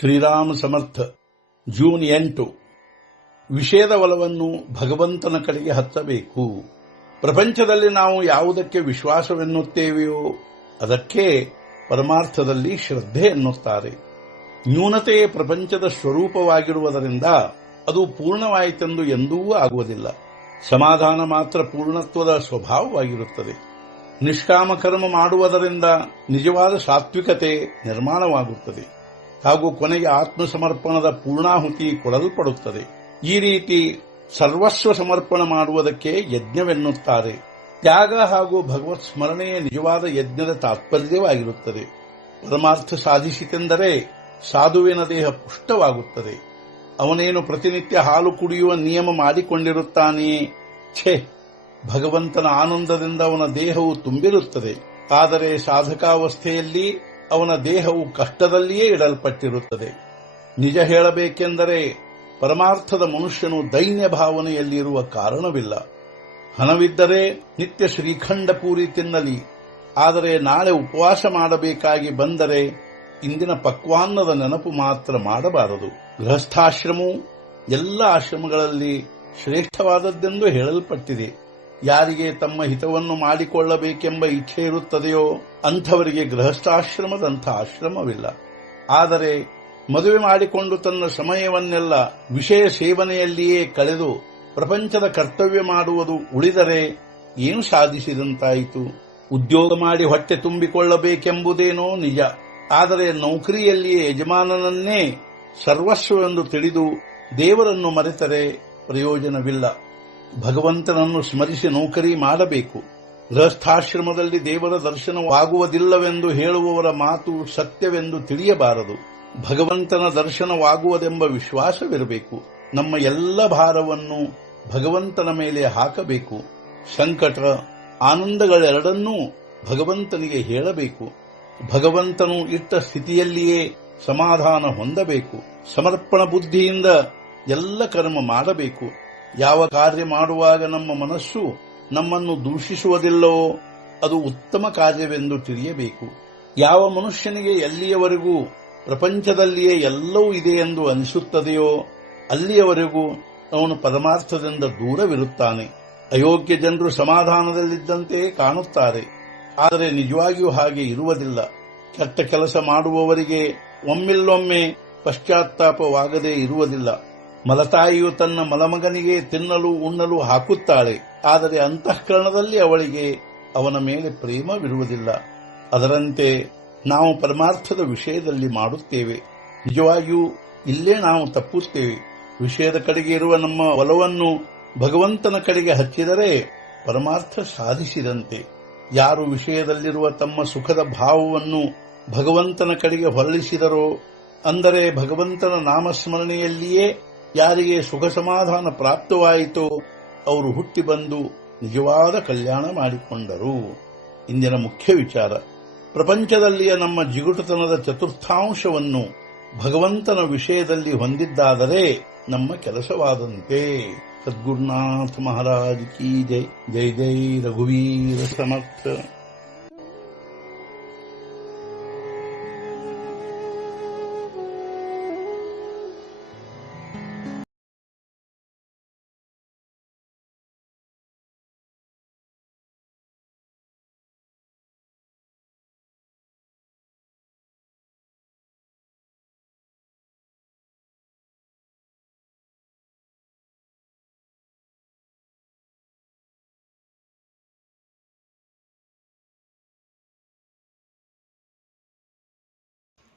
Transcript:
ಶ್ರೀರಾಮ ಸಮರ್ಥ, June ಎಂಟು. ವಿಷಯದ ಒಲವನ್ನು ಭಗವಂತನ ಕಡೆಗೆ ಹತ್ತಬೇಕು. ಪ್ರಪಂಚದಲ್ಲಿ ನಾವು ಯಾವುದಕ್ಕೆ ವಿಶ್ವಾಸವೆನ್ನುತ್ತೇವೆಯೋ ಅದಕ್ಕೆ ಪರಮಾರ್ಥದಲ್ಲಿ ಶ್ರದ್ಧೆ ಎನ್ನುತ್ತಾರೆ. ನ್ಯೂನತೆಯೇ ಪ್ರಪಂಚದ ಸ್ವರೂಪವಾಗಿರುವುದರಿಂದ ಅದು ಪೂರ್ಣವಾಯಿತೆಂದು ಎಂದೂ ಆಗುವುದಿಲ್ಲ. ಸಮಾಧಾನ ಮಾತ್ರ ಪೂರ್ಣತ್ವದ ಸ್ವಭಾವವಾಗಿರುತ್ತದೆ. ನಿಷ್ಕಾಮ ಕರ್ಮ ಮಾಡುವುದರಿಂದ ನಿಜವಾದ ಸಾತ್ವಿಕತೆ ನಿರ್ಮಾಣವಾಗುತ್ತದೆ. ಹಾಗೂ ಕೊನೆಗೆ ಆತ್ಮಸಮರ್ಪಣದ ಪೂರ್ಣಾಹುತಿ ಕೊಡಲ್ಪಡುತ್ತದೆ. ಈ ರೀತಿ ಸರ್ವಸ್ವ ಸಮರ್ಪಣ ಮಾಡುವುದಕ್ಕೆ ಯಜ್ಞವೆನ್ನುತ್ತಾರೆ. ತ್ಯಾಗ ಹಾಗೂ ಭಗವತ್ ಸ್ಮರಣೆಯೇ ನಿಜವಾದ ಯಜ್ಞದ ತಾತ್ಪರ್ಯವಾಗಿರುತ್ತದೆ. ಪರಮಾರ್ಥ ಸಾಧಿಸಿತೆಂದರೆ ಸಾಧುವಿನ ದೇಹ ಪುಷ್ಟವಾಗುತ್ತದೆ. ಅವನೇನು ಪ್ರತಿನಿತ್ಯ ಹಾಲು ಕುಡಿಯುವ ನಿಯಮ ಮಾಡಿಕೊಂಡಿರುತ್ತಾನೆಯೇ? ಛೇ! ಭಗವಂತನ ಆನಂದದಿಂದ ಅವನ ದೇಹವು ತುಂಬಿರುತ್ತದೆ. ಆದರೆ ಸಾಧಕಾವಸ್ಥೆಯಲ್ಲಿ ಅವನ ದೇಹವು ಕಷ್ಟದಲ್ಲಿಯೇ ಇಡಲ್ಪಟ್ಟಿರುತ್ತದೆ. ನಿಜ ಹೇಳಬೇಕೆಂದರೆ ಪರಮಾರ್ಥದ ಮನುಷ್ಯನು ದೈನ್ಯ ಭಾವನೆಯಲ್ಲಿರುವ ಕಾರಣವಿಲ್ಲ. ಹಣವಿದ್ದರೆ ನಿತ್ಯ ಶ್ರೀಖಂಡ ಪೂರಿ ತಿನ್ನಲಿ. ಆದರೆ ನಾಳೆ ಉಪವಾಸ ಮಾಡಬೇಕಾಗಿ ಬಂದರೆ ಇಂದಿನ ಪಕ್ವಾನ್ನದ ನೆನಪು ಮಾತ್ರ ಮಾಡಬಾರದು. ಗೃಹಸ್ಥಾಶ್ರಮವು ಎಲ್ಲ ಆಶ್ರಮಗಳಲ್ಲಿ ಶ್ರೇಷ್ಠವಾದದ್ದೆಂದು ಹೇಳಲ್ಪಟ್ಟಿದೆ. ಯಾರಿಗೆ ತಮ್ಮ ಹಿತವನ್ನು ಮಾಡಿಕೊಳ್ಳಬೇಕೆಂಬ ಇಚ್ಛೆ ಇರುತ್ತದೆಯೋ ಅಂಥವರಿಗೆ ಗೃಹಸ್ಥಾಶ್ರಮದಂಥ ಆಶ್ರಮವಿಲ್ಲ. ಆದರೆ ಮದುವೆ ಮಾಡಿಕೊಂಡು ತನ್ನ ಸಮಯವನ್ನೆಲ್ಲ ವಿಷಯ ಸೇವನೆಯಲ್ಲಿಯೇ ಕಳೆದು ಪ್ರಪಂಚದ ಕರ್ತವ್ಯ ಮಾಡುವುದು ಉಳಿದರೆ ಏನು ಸಾಧಿಸಿದಂತಾಯಿತು? ಉದ್ಯೋಗ ಮಾಡಿ ಹೊಟ್ಟೆ ತುಂಬಿಕೊಳ್ಳಬೇಕೆಂಬುದೇನೋ ನಿಜ. ಆದರೆ ನೌಕರಿಯಲ್ಲಿಯೇ ಯಜಮಾನನನ್ನೇ ಸರ್ವಸ್ವವೆಂದು ತಿಳಿದು ದೇವರನ್ನು ಮರೆತರೆ ಪ್ರಯೋಜನವಿಲ್ಲ. ಭಗವಂತನನ್ನು ಸ್ಮರಿಸಿ ನೌಕರಿ ಮಾಡಬೇಕು. ಗೃಹಸ್ಥಾಶ್ರಮದಲ್ಲಿ ದೇವರ ದರ್ಶನವಾಗುವುದಿಲ್ಲವೆಂದು ಹೇಳುವವರ ಮಾತು ಸತ್ಯವೆಂದು ತಿಳಿಯಬಾರದು. ಭಗವಂತನ ದರ್ಶನವಾಗುವುದೆಂಬ ವಿಶ್ವಾಸವಿರಬೇಕು. ನಮ್ಮ ಎಲ್ಲ ಭಾರವನ್ನು ಭಗವಂತನ ಮೇಲೆ ಹಾಕಬೇಕು. ಸಂಕಟ, ಆನಂದಗಳೆರಡನ್ನೂ ಭಗವಂತನಿಗೆ ಹೇಳಬೇಕು. ಭಗವಂತನು ಇಟ್ಟ ಸ್ಥಿತಿಯಲ್ಲಿಯೇ ಸಮಾಧಾನ ಹೊಂದಬೇಕು. ಸಮರ್ಪಣ ಬುದ್ಧಿಯಿಂದ ಎಲ್ಲ ಕರ್ಮ ಮಾಡಬೇಕು. ಯಾವ ಕಾರ್ಯ ಮಾಡುವಾಗ ನಮ್ಮ ಮನಸ್ಸು ನಮ್ಮನ್ನು ದೂಷಿಸುವುದಿಲ್ಲವೋ, ಅದು ಉತ್ತಮ ಕಾರ್ಯವೆಂದು ತಿಳಿಯಬೇಕು. ಯಾವ ಮನುಷ್ಯನಿಗೆ ಎಲ್ಲಿಯವರೆಗೂ ಪ್ರಪಂಚದಲ್ಲಿಯೇ ಎಲ್ಲವೂ ಇದೆ ಎಂದು ಅನಿಸುತ್ತದೆಯೋ, ಅಲ್ಲಿಯವರೆಗೂ ಅವನು ಪರಮಾರ್ಥದಿಂದ ದೂರವಿರುತ್ತಾನೆ. ಅಯೋಗ್ಯ ಜನರು ಸಮಾಧಾನದಲ್ಲಿದ್ದಂತೆ ಕಾಣುತ್ತಾರೆ. ಆದರೆ ನಿಜವಾಗಿಯೂ ಹಾಗೆ ಇರುವುದಿಲ್ಲ. ಕೆಟ್ಟ ಕೆಲಸ ಮಾಡುವವರಿಗೆ ಒಮ್ಮಿಲ್ಲೊಮ್ಮೆ ಪಶ್ಚಾತ್ತಾಪವಾಗದೇ ಇರುವುದಿಲ್ಲ. ಮಲತಾಯಿಯು ತನ್ನ ಮಲಮಗನಿಗೆ ತಿನ್ನಲು ಉಣ್ಣಲು ಹಾಕುತ್ತಾಳೆ. ಆದರೆ ಅಂತಃಕರಣದಲ್ಲಿ ಅವಳಿಗೆ ಅವನ ಮೇಲೆ ಪ್ರೇಮವಿರುವುದಿಲ್ಲ. ಅದರಂತೆ ನಾವು ಪರಮಾರ್ಥದ ವಿಷಯದಲ್ಲಿ ಮಾಡುತ್ತೇವೆ. ನಿಜವಾಗಿಯೂ ಇಲ್ಲೇ ನಾವು ತಪ್ಪುತ್ತೇವೆ. ವಿಷಯದ ಕಡೆಗೆ ಇರುವ ನಮ್ಮ ಒಲವನ್ನು ಭಗವಂತನ ಕಡೆಗೆ ಹಚ್ಚಿದರೆ ಪರಮಾರ್ಥ ಸಾಧಿಸಿದಂತೆ. ಯಾರು ವಿಷಯದಲ್ಲಿರುವ ತಮ್ಮ ಸುಖದ ಭಾವವನ್ನು ಭಗವಂತನ ಕಡೆಗೆ ಹೊರಳಿಸಿದರೋ, ಅಂದರೆ ಭಗವಂತನ ನಾಮಸ್ಮರಣೆಯಲ್ಲಿಯೇ ಯಾರಿಗೆ ಸುಖ ಸಮಾಧಾನ ಪ್ರಾಪ್ತವಾಯಿತೋ ಅವರು ಹುಟ್ಟಿ ಬಂದು ನಿಜವಾದ ಕಲ್ಯಾಣ ಮಾಡಿಕೊಂಡರು. ಇಂದಿನ ಮುಖ್ಯ ವಿಚಾರ. ಪ್ರಪಂಚದಲ್ಲಿಯ ನಮ್ಮ ಜಿಗುಟುತನದ ಚತುರ್ಥಾಂಶವನ್ನು ಭಗವಂತನ ವಿಷಯದಲ್ಲಿ ಹೊಂದಿದ್ದಾದರೆ ನಮ್ಮ ಕೆಲಸವಾದಂತೆ. ಸದ್ಗುರುನಾಥ ಮಹಾರಾಜ್ ಕಿ ಜೈ. ಜೈ ಜೈ, ರಘುವೀರ ಸಮರ್ಥ.